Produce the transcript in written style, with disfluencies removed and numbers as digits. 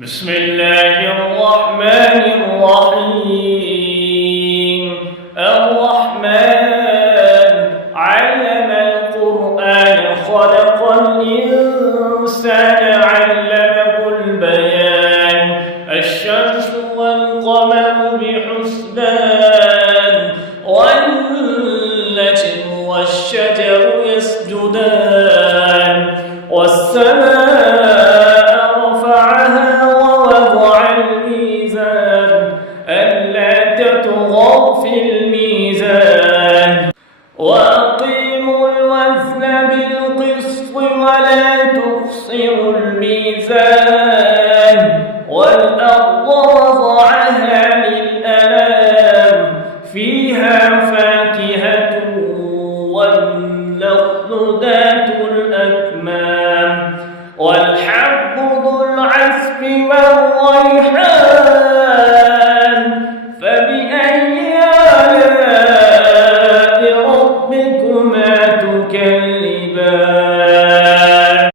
بسم الله الرحمن الرحيم. الرحمن علم القرآن خلق الإنسان علمه البيان. الشمس والقمر بحسبان والنجم والشجر يسجدان والسماء رفعها ووضع الميزان ألا تطغوا في الميزان وأقيموا الوزن بالقسط ولا تخسروا الميزان والأرض وضعها للأنام فيها فاكهة والنخل ذات الأكمام والحب ذو العصف والريحان